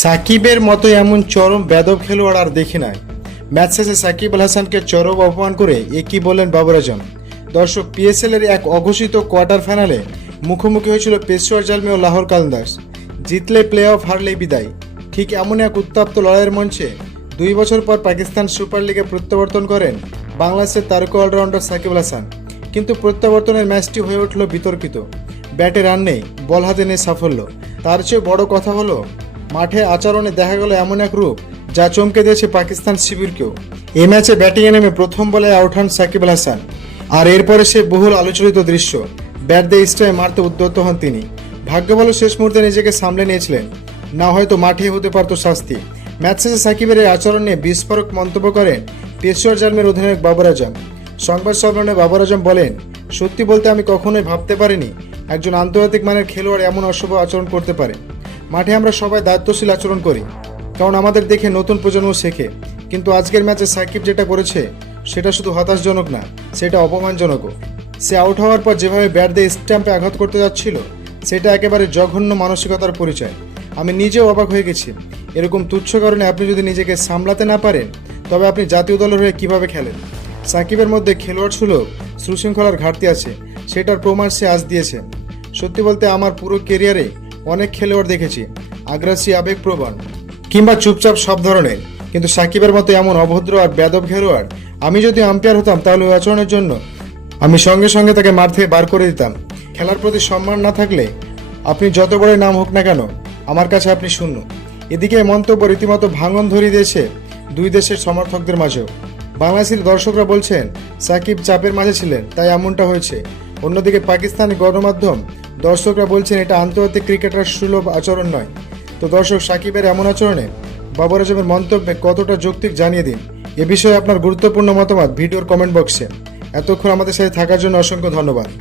সাকিবের মতো এমন চরম বেদব খেলোয়াড় আর দেখি নাই। ম্যাচ শেষে সাকিব আল হাসানকে চরম অপমান করে এ কি বললেন বাবর আজম দর্শক পিএসএল এর এক অঘোষিত কোয়ার্টার ফাইনালে মুখোমুখি হয়েছিল পেশোয়ার জালমি ও লাহোর কালন্দাস জিতলে প্লে অফ হারলেই বিদায়। ঠিক এমন এক উত্তপ্ত লড়াইয়ের মঞ্চে দুই বছর পর পাকিস্তান সুপার লিগে প্রত্যাবর্তন করেন বাংলাদেশের তারকা অলরাউন্ডার সাকিব আল হাসান। কিন্তু প্রত্যাবর্তনের ম্যাচটি হয়ে উঠল বিতর্কিত। ব্যাটে রান নেই, বল হাতে নেই সাফল্য। তার চেয়ে বড় কথা হলো মাঠে আচরণে দেখা গেল এমন এক রূপ, যা চমকে দিয়েছে পাকিস্তান শিবিরকেও। এ ম্যাচে ব্যাটিংয়ে নেমে প্রথম বলে আউট হন সাকিব আল হাসান। আর এরপরে সে বহুল আলোচিত দৃশ্য, ব্যাট দিয়ে স্টায় মারতে উদ্যত হন তিনি। ভাগ্য ভালো শেষ মুহূর্তে নিজেকে সামলে নিয়েছিলেন। না হয়তো মাঠে হতে পারত শাস্তি। ম্যাচ শেষে সাকিবের এই আচরণ নিয়ে বিস্ফোরক মন্তব্য করেন পেশোয়ার জার্মের অধিনায়ক বাবর আজম। সংবাদ সম্মেলনে বাবর আজম বলেন, সত্যি বলতে আমি কখনোই ভাবতে পারিনি একজন আন্তর্জাতিক মানের খেলোয়াড় এমন অশুভ আচরণ করতে পারে। মাঠে আমরা সবাই দায়িত্বশীল আচরণ করি, কারণ আমাদের দেখে নতুন প্রজন্ম শেখে। কিন্তু আজকের ম্যাচে সাকিব যেটা করেছে, সেটা শুধু হতাশজনক না, সেটা অপমানজনকও। সে আউট হওয়ার পর যেভাবে ব্যাট দিয়ে স্ট্যাম্পে আঘাত করতে যাচ্ছিল, সেটা একেবারে জঘন্য মানসিকতার পরিচয়। আমি নিজেও অবাক হয়ে গেছি। এরকম তুচ্ছ কারণে আপনি যদি নিজেকে সামলাতে না পারেন, তবে আপনি জাতীয় দলের হয়ে কীভাবে খেলেন? সাকিবের মধ্যে খেলোয়াড় ছিল সুশৃঙ্খলার ঘাটতি আছে, সেটার প্রমাণ সে আজ দিয়েছে। সত্যি বলতে আমার পুরো কেরিয়ারে অনেক খেলোয়াড় দেখেছি। আগ্রাসী, আবেগপ্রবণ, কিংবা চুপচাপ সব ধরনের। কিন্তু সাকিবের মতো এমন অভদ্র আর বেদব খেলোয়াড়, আমি যদি আম্পায়ার হতাম, তাহলে ওই আচরণের জন্য আমি সঙ্গে সঙ্গে তাকে মাঠ থেকে বার করে দিতাম। খেলার প্রতি সম্মান না থাকলে আপনি যত বড় নাম হোক না কেন, আমার কাছে আপনি শূন্য। এদিকে মন্তব্য রীতিমতো ভাঙন ধরিয়ে দিয়েছে দুই দেশের সমর্থকদের মাঝেও। বাংলাদেশের দর্শকরা বলছেন, সাকিব চাপের মাঝে ছিলেন, তাই এমনটা হয়েছে। অন্যদিকে পাকিস্তানি গণমাধ্যম দর্শকরা বলছেন, এটা আন্তর্জাতিক ক্রিকেটার সুলভ আচরণ নয়। তো দর্শক, সাকিবের এমন আচরণে বাবর আজমের মন্তব্যে কতটা যৌক্তিক জানিয়ে দিন? এ বিষয়ে আপনার গুরুত্বপূর্ণ মতামত ভিডিওর কমেন্ট বক্সে। এতক্ষণ আমাদের সাথে থাকার জন্য অসংখ্য ধন্যবাদ।